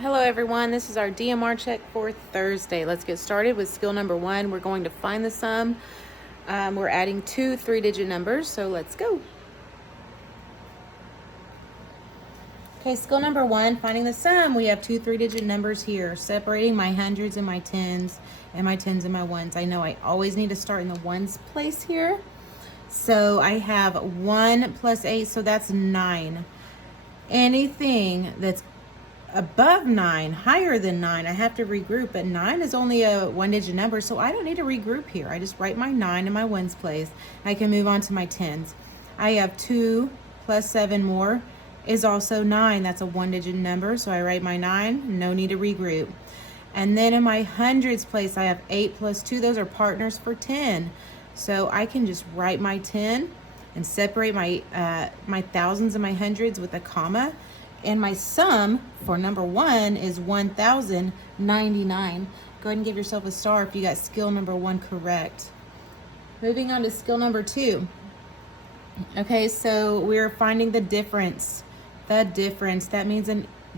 Hello everyone, this is our DMR check for Thursday. Let's get started with skill number 1. We're going to find the sum. We're adding two 3-digit numbers, so let's go. Okay, skill number 1, finding the sum. We have two 3-digit numbers here, separating my hundreds and my tens, and my tens and my ones. I know I always need to start in the ones place here. So I have 1 plus 8, so that's 9. Anything that's above 9, higher than 9, I have to regroup, but 9 is only a 1-digit number, so I don't need to regroup here. I just write my 9 in my ones place. I can move on to my tens. I have 2 plus 7 more is also 9. That's a 1-digit number, so I write my 9, no need to regroup. And then in my hundreds place, I have 8 plus 2. Those are partners for 10. So I can just write my 10 and separate my my thousands and my hundreds with a comma. And my sum for number 1 is 1,099. Go ahead and give yourself a star if you got skill number 1 correct. Moving on to skill number 2. Okay, so we're finding the difference. The difference, that means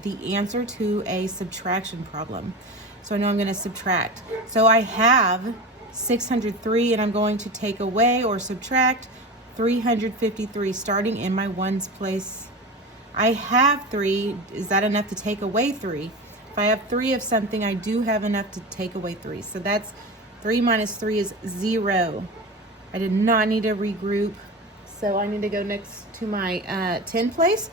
the answer to a subtraction problem. So I know I'm going to subtract. So I have 603 and I'm going to take away or subtract 353 starting in my ones place. I have 3. Is that enough to take away 3? If I have 3 of something, I do have enough to take away 3. So that's 3 minus 3 is 0. I did not need to regroup. So I need to go next to my 10 place.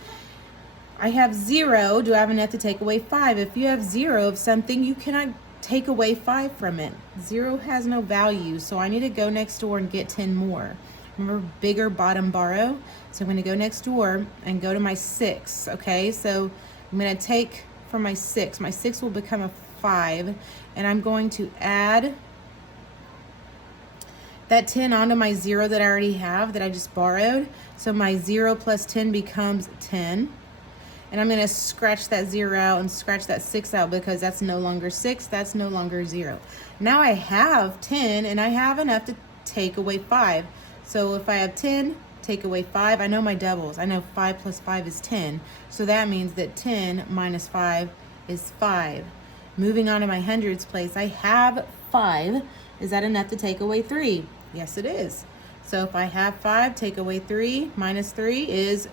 I have 0. Do I have enough to take away 5? If you have 0 of something, you cannot take away 5 from it. 0 has no value. So I need to go next door and get 10 more. Remember, bigger bottom borrow. So I'm going to go next door and go to my 6. Okay, so I'm going to take from my 6. My 6 will become a 5. And I'm going to add that 10 onto my 0 that I already have, that I just borrowed. So my 0 plus 10 becomes 10. And I'm going to scratch that 0 out and scratch that 6 out because that's no longer 6. That's no longer 0. Now I have 10 and I have enough to take away 5. So if I have 10, take away 5. I know my doubles. I know 5 plus 5 is 10. So that means that 10 minus 5 is 5. Moving on to my hundreds place, I have 5. Is that enough to take away 3? Yes, it is. So if I have 5, take away 3, minus 3 is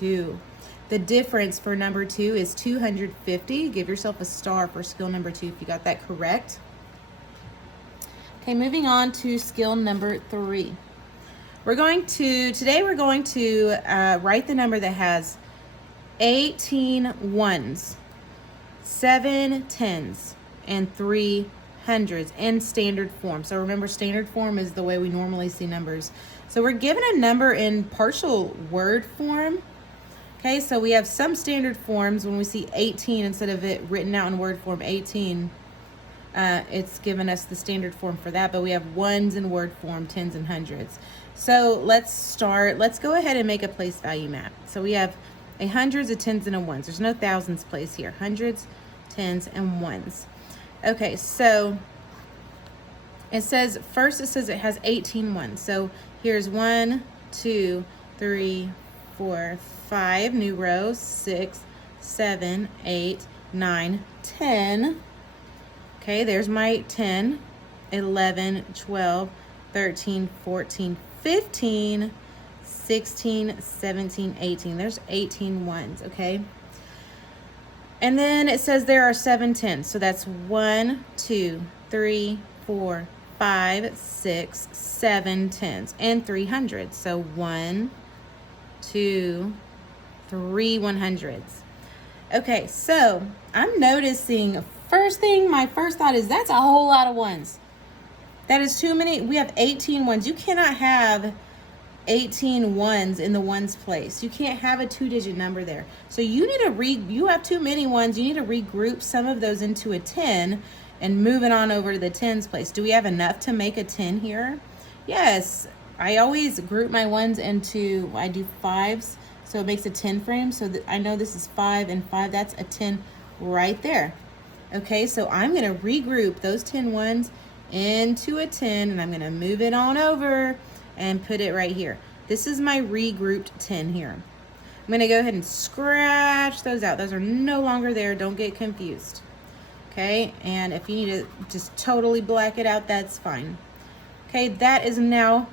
2. The difference for number 2 is 250. Give yourself a star for skill number 2 if you got that correct. Okay, moving on to skill number 3. Today we're going to write the number that has 18 ones, 7 tens, and 3 hundreds in standard form. So remember, standard form is the way we normally see numbers. So we're given a number in partial word form. Okay, so we have some standard forms when we see 18 instead of it written out in word form 18. It's given us the standard form for that, but we have ones in word form, tens and hundreds. So let's go ahead and make a place value map. So we have a hundreds, a tens, and a ones. There's no thousands place here. Hundreds, tens, and ones. Okay, so it says, first it says it has 18 ones. So here's 1, 2, 3, 4, 5, new row, 6, 7, 8, 9, 10. Okay, there's my 10, 11, 12, 13, 14, 15, 16, 17, 18. There's 18 ones, okay? And then it says there are 7 tens. So that's 1, 2, 3, 4, 5, 6, 7 tens, and 3 hundreds. So 1, 2, 3 100s. Okay, so I'm noticing, first thing, my first thought is that's a whole lot of ones. That is too many. We have 18 ones. You cannot have 18 ones in the ones place. You can't have a 2-digit number there. So you need to you have too many ones. You need to regroup some of those into a 10 and move it on over to the tens place. Do we have enough to make a 10 here? Yes. I always group my ones into, I do 5s, so it makes a 10 frame. So I know this is 5 and 5. That's a 10 right there. Okay, so I'm going to regroup those 10 ones into a 10, and I'm going to move it on over and put it right here. This is my regrouped 10 here. I'm going to go ahead and scratch those out. Those are no longer there. Don't get confused. Okay, and if you need to just totally black it out, that's fine. Okay, that is now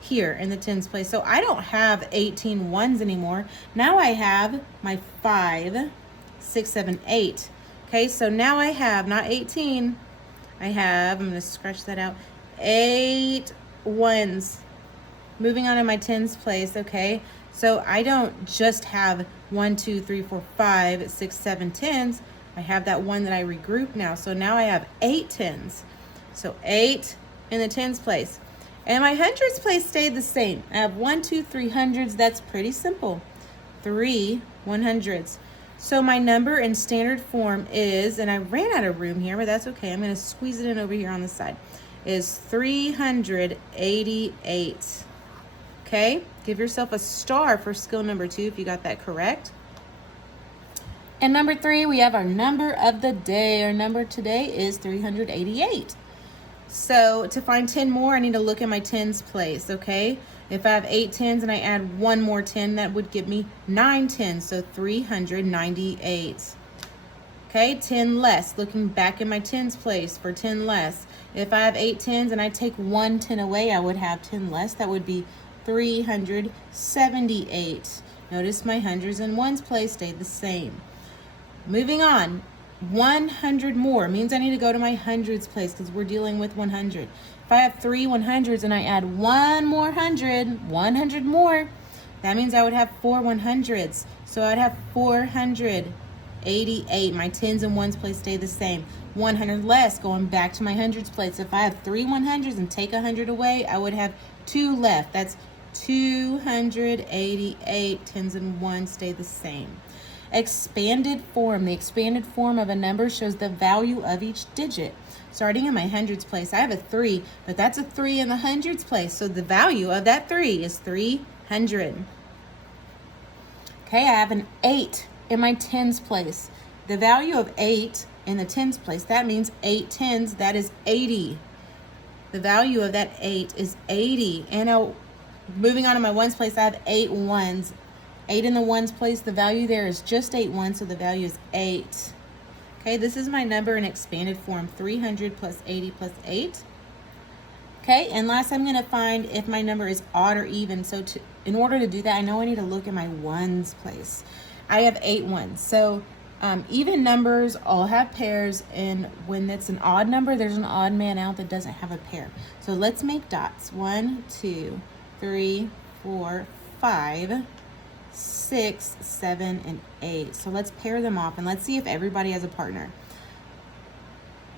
here in the tens place. So I don't have 18 ones anymore. Now I have my 5, 6, 7, 8. Okay, so now I have not 18. I have, I'm going to scratch that out, 8 ones. Moving on to my tens place, okay? So I don't just have 1, 2, 3, 4, 5, 6, 7 tens. I have that one that I regrouped now. So now I have 8 tens. So 8 in the tens place. And my hundreds place stayed the same. I have 1, 2, 3 hundreds. That's pretty simple. 3 100s. So my number in standard form is, and I ran out of room here, but that's okay. I'm going to squeeze it in over here on the side, is 388. Okay? Give yourself a star for skill number 2 if you got that correct. And number 3, we have our number of the day. Our number today is 388. So to find 10 more, I need to look at my tens place, okay? If I have 8 tens and I add 1 more 10, that would give me 9 tens, so 398. Okay, 10 less. Looking back in my tens place for 10 less. If I have 8 tens and I take 1 10 away, I would have 10 less. That would be 378. Notice my hundreds and ones place stayed the same. Moving on, 100 more means I need to go to my hundreds place because we're dealing with 100. If I have 3 100s and I add 1 more 100 more, that means I would have 4 100s. So I'd have 488. My tens and ones place stay the same. 100 less, going back to my hundreds place. If I have 3 100s and take 100 away, I would have 2 left. That's 288. Tens and ones stay the same. Expanded form. The expanded form of a number shows the value of each digit. Starting in my hundreds place, I have a 3, but that's a 3 in the hundreds place. So the value of that 3 is 300. Okay, I have an 8 in my tens place. The value of 8 in the tens place, that means 8 tens, that is 80. The value of that 8 is 80. And now, moving on to my ones place, I have 8 ones. 8 in the ones place, the value there is just 8 ones, so the value is 8. Okay, this is my number in expanded form, 300 plus 80 plus 8. Okay, and last I'm going to find if my number is odd or even. So in order to do that, I know I need to look at my ones place. I have 8 ones. So even numbers all have pairs, and when it's an odd number, there's an odd man out that doesn't have a pair. So let's make dots. 1, 2, 3, 4, 5, 6, 7, and 8. So let's pair them off and let's see if everybody has a partner.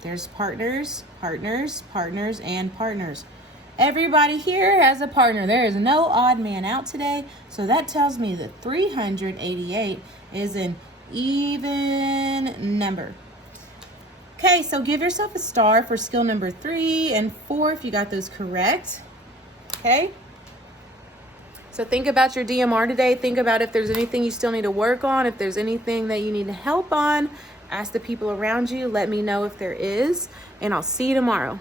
There's partners, partners, partners, and partners. Everybody here has a partner. There is no odd man out today. So that tells me that 388 is an even number. Okay, so give yourself a star for skill number 3 and 4 if you got those correct. Okay. So think about your DMR today. Think about if there's anything you still need to work on, if there's anything that you need help on. Ask the people around you. Let me know if there is, and I'll see you tomorrow.